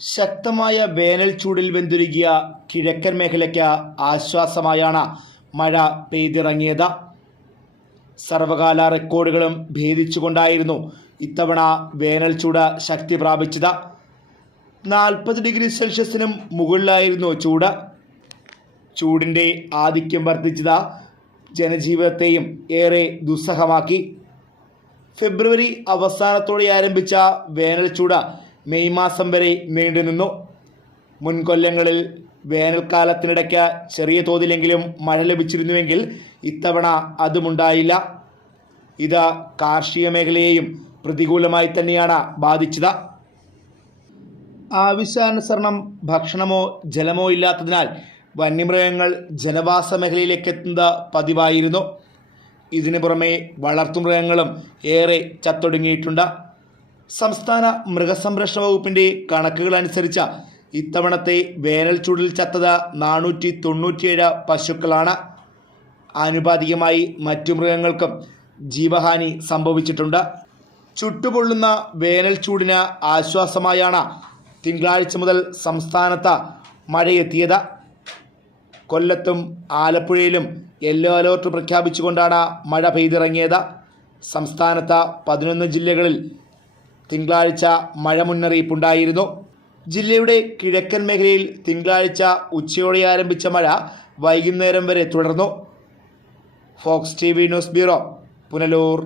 ശക്തമായ വേനൽ ചൂടിൽ വെന്തുരുകിയ കിഴക്കൻ മേഖലയ്ക്ക് ആശ്വാസമായാണ് മഴ പെയ്തിറങ്ങിയത്. സർവകാല റെക്കോർഡുകളും ഭേദിച്ചുകൊണ്ടായിരുന്നു ഇത്തവണ വേനൽ ചൂട് ശക്തി പ്രാപിച്ചത്. നാൽപ്പത് ഡിഗ്രി സെൽഷ്യസിനും മുകളിലായിരുന്നു ചൂട്. ചൂടിന്റെ ആധിക്യം വർദ്ധിച്ചത് ജനജീവിതത്തെയും ഏറെ ദുസ്സഹമാക്കി. ഫെബ്രുവരി അവസാനത്തോടെ ആരംഭിച്ച വേനൽ ചൂട് മെയ് മാസം വരെ നീണ്ടുനിന്നു മുൻകൊല്ലങ്ങളിൽ വേനൽക്കാലത്തിനിടയ്ക്ക് ചെറിയ തോതിലെങ്കിലും മഴ ലഭിച്ചിരുന്നുവെങ്കിൽ ഇത്തവണ അതുമുണ്ടായില്ല. ഇത് കാർഷിക മേഖലയെയും പ്രതികൂലമായി തന്നെയാണ് ബാധിച്ചത്. ആവശ്യാനുസരണം ഭക്ഷണമോ ജലമോ ഇല്ലാത്തതിനാൽ വന്യമൃഗങ്ങൾ ജനവാസ മേഖലയിലേക്ക് എത്തുന്നത് പതിവായിരുന്നു. ഇതിനു പുറമെ വളർത്തുമൃഗങ്ങളും ഏറെ ചത്തൊടുങ്ങിയിട്ടുണ്ട്. സംസ്ഥാന മൃഗസംരക്ഷണ വകുപ്പിന്റെ കണക്കുകൾ അനുസരിച്ച ഇത്തവണത്തെ വേനൽ ചൂടിൽ ചത്തത് നാനൂറ്റി തൊണ്ണൂറ്റിയേഴ് പശുക്കളാണ്. ആനുപാതികമായി മറ്റു മൃഗങ്ങൾക്കും ജീവഹാനി സംഭവിച്ചിട്ടുണ്ട്. ചുട്ടുപൊള്ളുന്ന വേനൽ ചൂടിന് ആശ്വാസമായാണ് തിങ്കളാഴ്ച മുതൽ സംസ്ഥാനത്ത് മഴയെത്തിയത്. കൊല്ലത്തും ആലപ്പുഴയിലും യെല്ലോ അലേർട്ട് പ്രഖ്യാപിച്ചുകൊണ്ടാണ് മഴ പെയ്തിറങ്ങിയത്. സംസ്ഥാനത്ത് പതിനൊന്ന് ജില്ലകളിൽ തിങ്കളാഴ്ച മഴ മുന്നറിയിപ്പുണ്ടായിരുന്നു. ജില്ലയുടെ കിഴക്കൻ മേഖലയിൽ തിങ്കളാഴ്ച ഉച്ചയോടെ ആരംഭിച്ച മഴ വൈകുന്നേരം വരെ തുടർന്നു. Fox T V news bureau Punalur.